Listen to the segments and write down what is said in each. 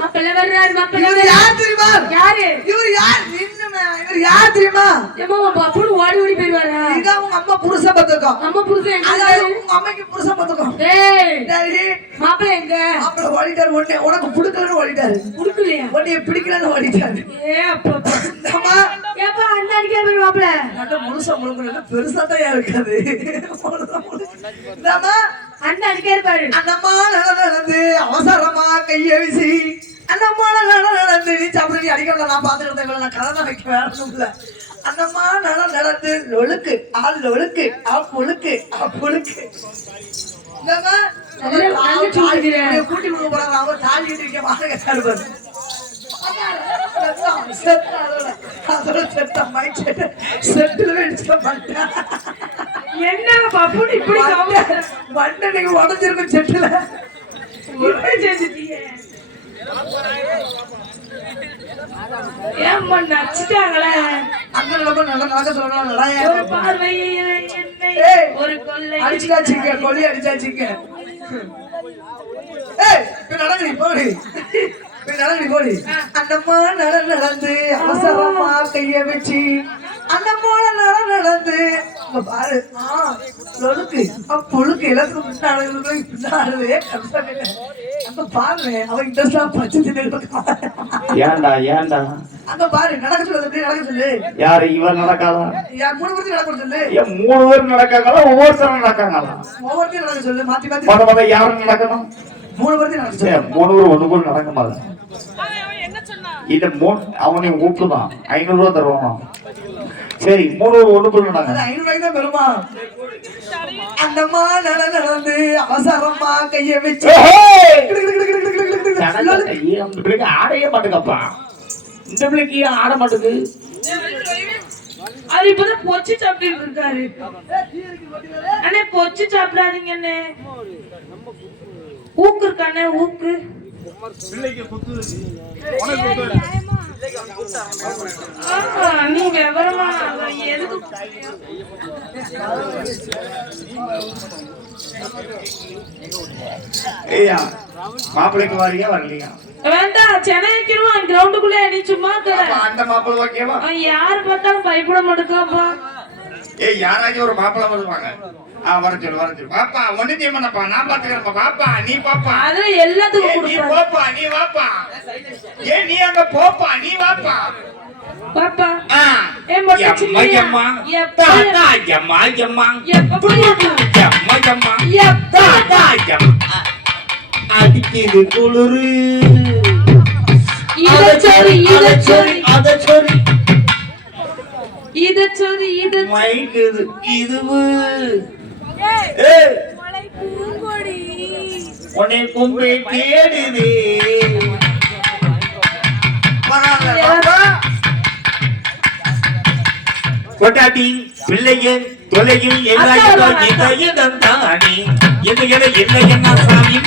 மாப்பிள்ளை வர்றாரு மாப்பிள்ளை இவர். யார் தெரியுமா? யாரு? இவர் யார்? இவர் யார் தெரியுமா? உன் பப்புனு ஓடி ஓடி போயிருவாரா இதான் உங்க அம்மா புருஷன் பத்திருக்கோம் நம்ம புருஷன் அதாவது? உங்க அம்மைக்கு புருஷன் பத்திருக்கோம் டேய் சரி மாப்பிள்ளை எங்க? மாப்பிள்ள ஓடிட்டாரு உடனே உனக்கு பிடிக்கலன்னு ஓடிட்டாரு. குடுக்கலையா உன்னைய பிடிக்கலன்னு ஓடிட்டாரு. ஏ அப்பா. இந்தம்மா ஏப்பா அந்த அடிக்கிற பாரு மாப்பிள்ளை. நல்ல முழுசா முழுங்குறது பெருசா தான் இருக்காது. அந்த அடிக்கிற பாரு அந்தம்மா நட நடந்து அவசரமா கைய வீசி அந்த அந்தம்மா நல்லா நடந்து நீ சாப்பிட நீ அடிக்கல நான் பாத்துக்கிட்டேன் நான் கதை தான் வைக்க வேணும் அந்த அம்மா நல்லா நடந்து லொழுக்கு ஆள் லொழுக்கு ஆ பொழுக்கு ஆ பொழுக்கு கூட்டி கொடுக்க போறாங்க அவன் தாலி கட்டி வைக்க வாடகை அதோட செத்த செட்டு செட்டுல வெடிச்சுக்க மாட்டேன் என்ன பப்புனு இப்படி உடஞ்சிருக்கும் செட்டுல ஏம்மா நச்சுட்டாங்களே அந்த நிலைமை நல்லா நடக்க சொல்லணும் ஒரு பார்வையில் என்னை ஒரு கொள்ளை அடிச்சாச்சுங்க கொல்லி அடிச்சாச்சுங்க ஏய் இப்ப நடக்குது போடி. இப்ப நடக்குது போடி. நட நடந்து அவசரமா கைய வச்சு அந்த போல நட நடந்து பாரு ஆ லொழுக்கு ஆ புழுக்கு எல்லாத்துக்கும் முன்னாடி பின்னாடுது கஷ்டமே அங்க பாரு அவன் இன்ட்ரெஸ்டா பச்சை ஏன்டா ஏன்டா? அங்க பாரு நடக்க சொல்லு எப்படி நடக்க சொல்லு யாரு இவன் நடக்காதா? மூணு பேருக்கு நடக்க சொல்லு. ஏன் மூணு பேர் நடக்காங்களா ஒவ்வொருத்தரும் நடக்காங்களா? ஒவ்வொருத்தையும் நடக்க சொல்லு மாத்தி மாத்தி. முத முத யாரும் நடக்கணும்? மூணு பேர்த்தையும் நடக்க சொல்லு மூணு பேர் ஒண்ணு கூட நடக்க மாட்டேன் இந்த மூணு அவனை கூப்பிடுதான் ஐநூறு ரூபா தருவான்? சரி மூணு ஒண்ணு கூட நடக்க ஐநூறு ரூபாய்க்கு தான் பெருமா அந்தம்மா நட நடந்து அவசரமா கைய வச்சு பிள்ளைக்கு ஆடையே மாட்டுக்கப்பா. இந்த பிள்ளைக்கு ஆட மாட்டுது? அவர் இப்பதான் பொச்சு சாப்பிட்டு இருக்காரு. அண்ணே பொச்சு சாப்பிடாதீங்க அண்ணே. ஊக்கு இருக்கானே ஊக்கு? ஆமா, நீ விவரமா எதுக்கு ஏய்யா மாப்பிள்ளைக்கு வரியா வரலையா? வேண்டாம் சென்னைக்கிருவான் கிரவுண்டுக்குள்ளே நீ சும்மா அந்த மாப்பிள்ளை ஓகேவா? யாரு பார்த்தாலும் பயப்பட மாட்டேக்காப்பா. ஏய் யாராச்சும் ஒரு மாப்பிள்ளை வருவாங்க. ஆ வர சொல்லு வர சொல்லு. பாப்பா ஒண்ணு பண்ணப்பா நான் பாத்துக்கிறேன்ப்பா பாப்பா நீ பாப்பா. அதுல எல்லாத்துக்கும் நீ போப்பா நீ வாப்பா. ஏ நீ அங்க போப்பா. பாப்பா? எம்மா. எப்ப? தாத்தா, புரியுது? எம்மா, எம்மா. எப்ப? தாத்தா, எம்மா. அடிக்குது குளிரு இத சொல்லு இத சொல்லு அத சொல்லி இத சொல்லு இத சொல்லு. மயக்குது இதுவு ஏய், உன்னை கும்பை தேடுது கொட்டாட்டி எல்லாயிரோ இந்த இடம் தானே எது என இல்லை என்ன சாமி?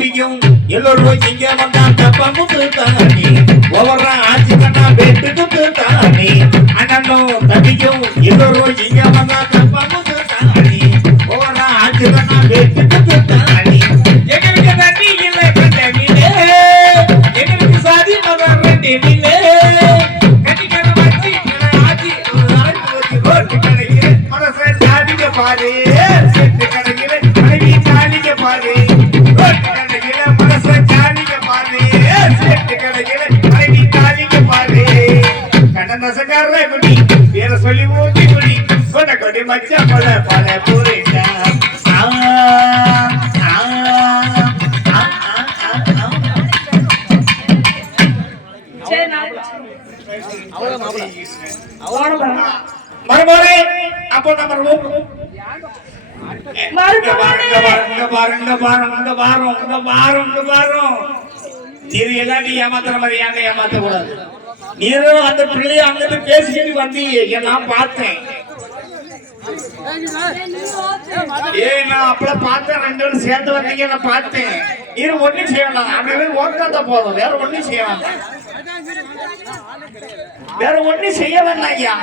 அண்ணனும் தம்பிக்கும் எல்லோரும் இங்க வந்தா தப்பமுக்கு தானே ஒவ்வொரு ஆட்சி பண்ணா பேட்டுக்கு தானே அண்ணனும் தம்பிக்கும் எல்லோரும் இங்க வந்தா தப்பமுக்கு தானே ஒவ்வொரு ஆட்சி பண்ணா பேட்டு நெசக்காரரே குடி. பேர சொல்லி ஊட்டி குடி. கொண்ட கொடி மச்ச பல பல பூரிட்டா. மறுபடி அப்போ நம்ம பாருங்க பாருங்க இங்க இது ஏமாத்துற மாதிரி யாங்க ஏமாத்த கூடாது நீரோ அந்த பிள்ளைய அங்கிட்டு பேசிக்கிட்டு வந்தீங்க நான் பார்த்தேன். ஏய் நான் அப்பல பார்த்தேன். ரெண்டு பேரும் சேர்ந்து வந்தீங்க நான் பார்த்தேன். இது ஒண்ணும் செய்ய வேண்டாம் அப்படி ஓட்டாத போதும். வேற ஒண்ணும் செய்ய வேண்டாம் வேற ஒண்ணும் செய்ய வேண்டாம் ஐயா.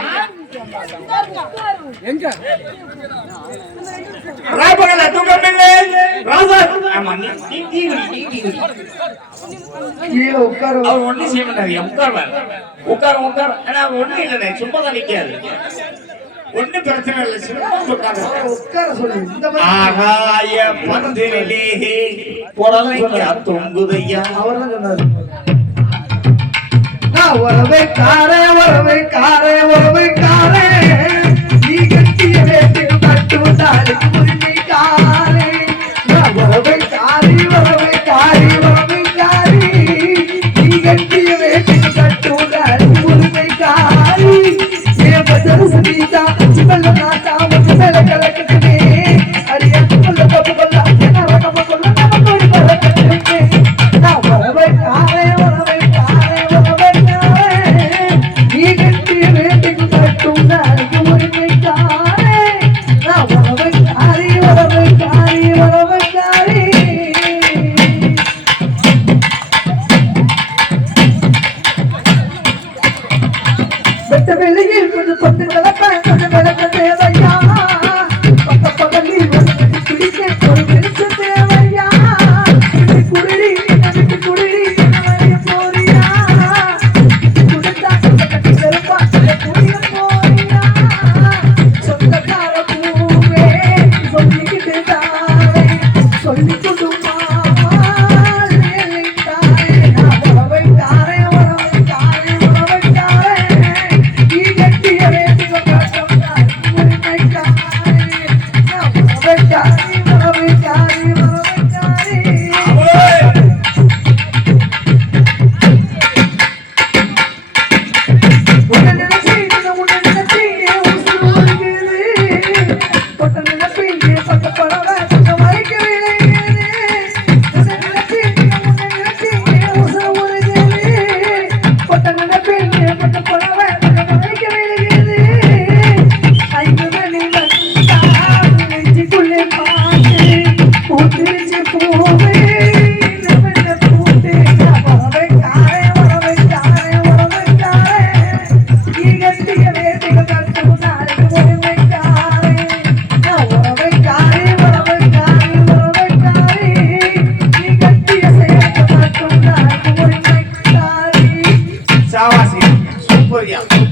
எங்க? தூக்கம் இல்லை ராசா ஆமா நீ நீ. கீழே உட்கார. அவர் ஒண்ணும் செய்ய மாட்டாரு உட்கார் உட்கார உட்கார. ஆனா அவர் ஒண்ணும் இல்லைண்ணே சும்மா தான் நிக்காது ஒண்ணும் பிரச்சனை இல்லை சும்மா உட்காரு. உட்கார சொல்லு. இந்த ஆகாய பந்திலே புடலையா தொங்குதையா? அவர் தான் சொன்னாரு. உறவை காரே உறவை காரே உறவை காரே நீ கட்டிய வேட்டுக்கு மட்டும் தாலிக்கு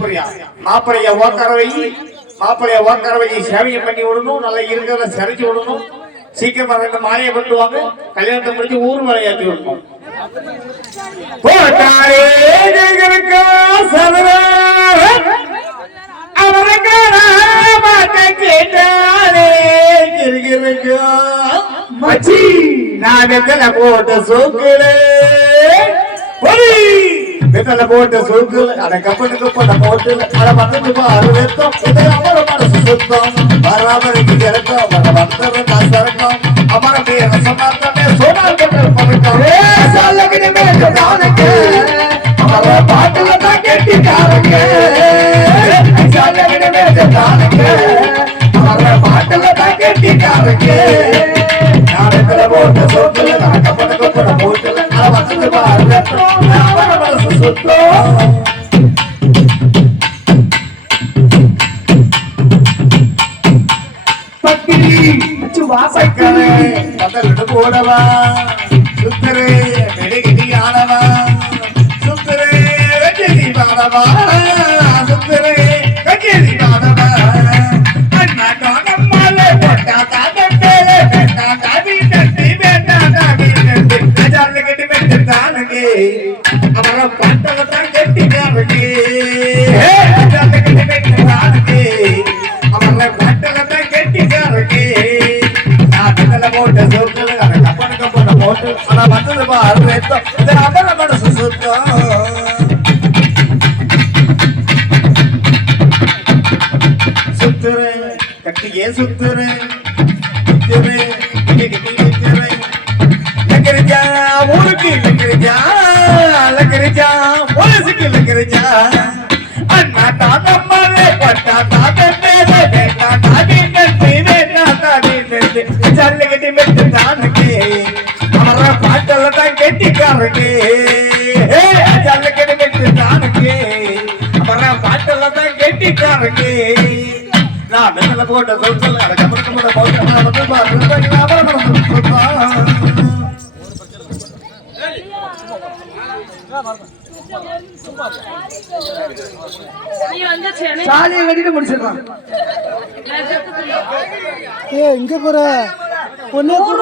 மாப்பிள்ளையா? சூப்பரியா மாப்பிளைய உக்கார வை மாப்பிளைய உக்கார வை சேவையம் பண்ணி விடணும். நல்லா இருக்கிறத சரிச்சு விடணும். சீக்கிரமா ரெண்டு மாலையை பண்ணுவாங்க கல்யாணத்தை முடிச்சு ஊர் விளையாட்டி விடணும். போட்டாரே ஜெகனுக்கா சரணார. அவனுக்கு நாமத்தை கேட்டாரே. கிறுகிறுக்கா. மச்சி நான் போட்ட சோக்குலே. பொறி வெத்தலை போட்ட சோக்குல அட கப்பனுக்கு போட்ட போட்டுல அட பக்கத்து பாரு வெத்தம். இதை அமர மனசு சுத்தம். பராமரிக்கு இறக்கம் வர வந்தது நான் சரக்கம். அமர பேர சமாத்தமே சோனால் கொண்டு பறக்கம் சாலகிரி மேல தானக்கு அவ பாட்டுல தான் கெட்டிக்காரங்க சாலகிரி மேல பாட்டுல தான் கெட்டிக்காரங்க நாடகத்துல போட்ட அட கப்பனுக்கு போட்ட போட்டுல அட பக்கத்து பாரு வெத்தம். அமர மனசு சுத்தம் பக்கிரி வாசக்கரை சக்கரை பந்தலிட்டு போடவா? சுத்தரே மெடிகிடி ஆனவா சுத்தரே வெற்றி பாடவா మన మందులు మారువేస్తాం ఇది అమర మనసు శుద్ధం சுத்துறேன் கட்டியே சுத்துறேன் சுத்துறேன் சுத்துறேன் லக்கரிஜா ஊருக்கு லக்கரிஜா லக்கரிஜா போலீஸுக்கு லக்கரிஜா கெட்டிக்காரக்கு ஜல்லிக்கட்டு மெட்டு தானுக்கு அவர பாட்டல தான் கெட்டிக்காரக்கு நான் மேல போட்ட சொல்ல சாலியை கட்டிட்டு முடிச்சிடலாம் ஏ இங்க போற. பொண்ணே கூட